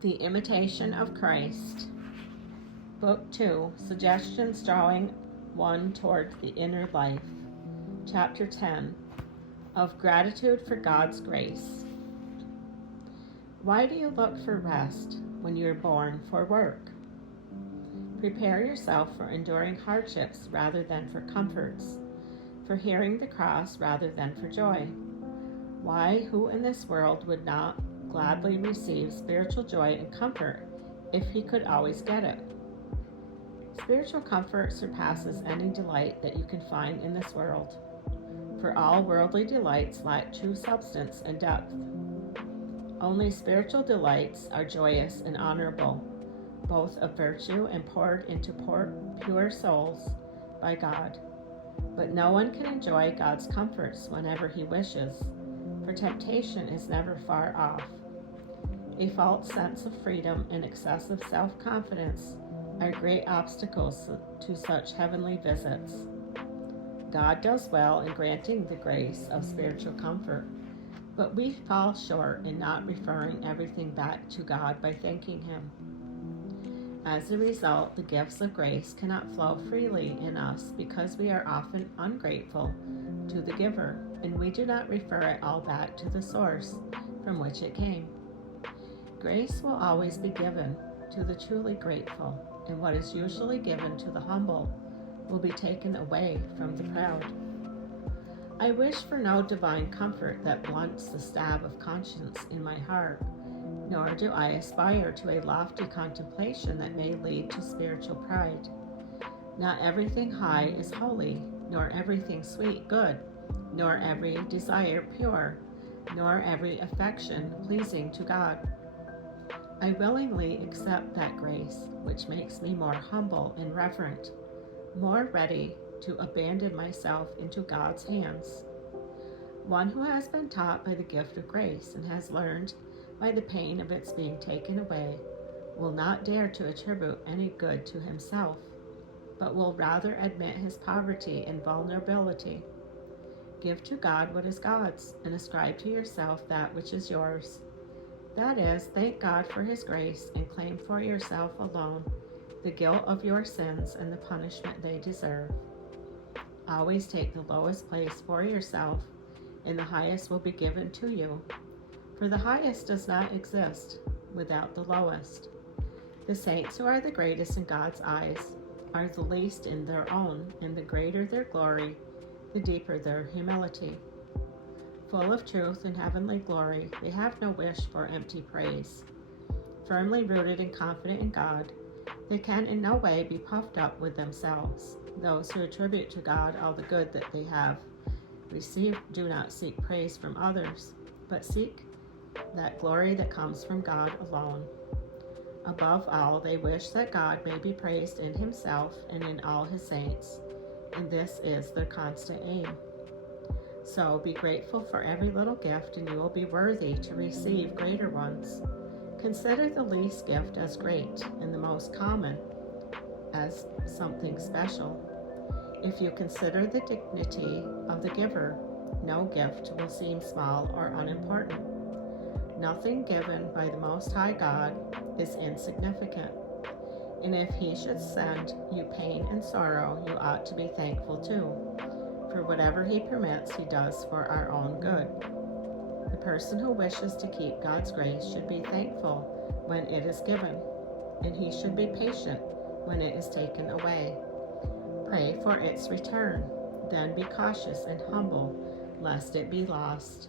The Imitation of Christ, Book 2, Suggestions Drawing One Toward the Inner Life, Chapter 10, of Gratitude for God's Grace. Why do you look for rest when you are born for work? Prepare yourself for enduring hardships rather than for comforts, for hearing the cross rather than for joy. Why, who in this world would not gladly receive spiritual joy and comfort if he could always get it? Spiritual comfort surpasses any delight that you can find in this world, for all worldly delights lack true substance and depth. Only spiritual delights are joyous and honorable, both of virtue and poured into pure souls by God. But no one can enjoy God's comforts whenever he wishes, for temptation is never far off. A false sense of freedom and excessive self-confidence are great obstacles to such heavenly visits. God does well in granting the grace of spiritual comfort, but we fall short in not referring everything back to God by thanking Him. As a result, the gifts of grace cannot flow freely in us because we are often ungrateful to the giver, and we do not refer it all back to the source from which it came. Grace will always be given to the truly grateful, and what is usually given to the humble will be taken away from the proud. I wish for no divine comfort that blunts the stab of conscience in my heart, nor do I aspire to a lofty contemplation that may lead to spiritual pride. Not everything high is holy, nor everything sweet good, nor every desire pure, nor every affection pleasing to God. I willingly accept that grace which makes me more humble and reverent, more ready to abandon myself into God's hands. One who has been taught by the gift of grace and has learned by the pain of its being taken away will not dare to attribute any good to himself, but will rather admit his poverty and vulnerability. Give to God what is God's, and ascribe to yourself that which is yours. That is, thank God for His grace and claim for yourself alone the guilt of your sins and the punishment they deserve. Always take the lowest place for yourself, and the highest will be given to you. For the highest does not exist without the lowest. The saints who are the greatest in God's eyes are the least in their own, and the greater their glory, the deeper their humility. Full of truth and heavenly glory, they have no wish for empty praise. Firmly rooted and confident in God, they can in no way be puffed up with themselves. Those who attribute to God all the good that they have received do not seek praise from others, but seek that glory that comes from God alone. Above all, they wish that God may be praised in Himself and in all His saints, and this is their constant aim. So be grateful for every little gift, and you will be worthy to receive greater ones. Consider the least gift as great, and the most common as something special. If you consider the dignity of the giver, no gift will seem small or unimportant. Nothing given by the Most High God is insignificant, and if He should send you pain and sorrow, you ought to be thankful too. For whatever He permits, He does for our own good. The person who wishes to keep God's grace should be thankful when it is given, and he should be patient when it is taken away. Pray for its return, then be cautious and humble, lest it be lost.